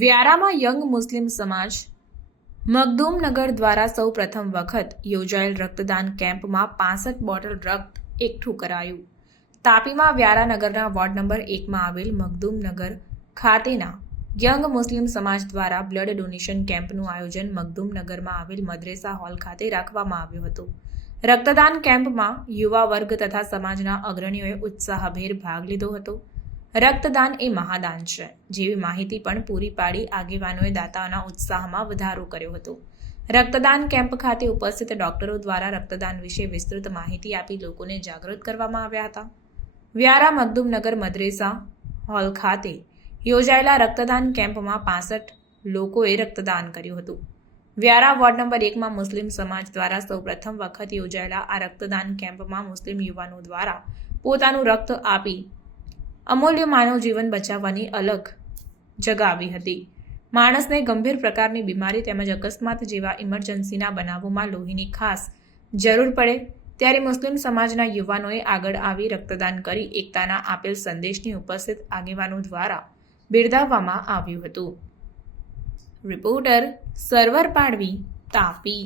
વ્યારામાં young મુસ્લિમ સમાજ મખદૂમનગર દ્વારા સૌ પ્રથમ વખત યોજાયેલ રક્તદાન કેમ્પમાં પાસઠ બોટલ રક્ત એકઠું કરાયું. તાપીમાં વ્યારાનગરના વોર્ડ નંબર એકમાં આવેલ મખદૂમનગર ખાતેના યંગ મુસ્લિમ સમાજ દ્વારા બ્લડ ડોનેશન કેમ્પનું આયોજન મખદૂમનગરમાં આવેલ મદ્રેસા હોલ ખાતે રાખવામાં આવ્યું હતું. રક્તદાન કેમ્પમાં યુવા વર્ગ તથા સમાજના અગ્રણીઓએ ઉત્સાહભેર ભાગ લીધો હતો. રક્તદાન એ મહાદાન છે. જેવી માહિતી પણ પૂરી પાડી આગેવાનોએ દાતાઓના ઉત્સાહમાં વધારો કર્યો હતો. રક્તદાન કેમ્પ ખાતે ઉપસ્થિત ડોક્ટરો દ્વારા રક્તદાન વિશે વિસ્તૃત માહિતી આપી લોકોને જાગૃત કરવામાં આવ્યા હતા. વ્યારા, મખદુમનગર, મદ્રેસા હોલ ખાતે યોજાયેલા રક્તદાન કેમ્પમાં પાસઠ લોકોએ રક્તદાન કર્યું હતું. વ્યારા વોર્ડ નંબર એકમાં મુસ્લિમ સમાજ દ્વારા સૌપ્રથમ વખત યોજાયેલા આ રક્તદાન કેમ્પમાં મુસ્લિમ યુવાનો દ્વારા પોતાનું રક્ત આપી અમૂલ્ય માનવ જીવન બચાવવાની અલગ જગાવી હતી. માણસને ગંભીર પ્રકારની બીમારી તેમજ અકસ્માત જેવા ઇમરજન્સીના બનાવોમાં લોહીની ખાસ જરૂર પડે, ત્યારે મુસ્લિમ સમાજના યુવાનોએ આગળ આવી રક્તદાન કરી એકતાના આપેલ સંદેશની ઉપસ્થિત આગેવાનો દ્વારા બિરદાવવામાં આવ્યું હતું. રિપોર્ટર સર્વર પાડવી તાપી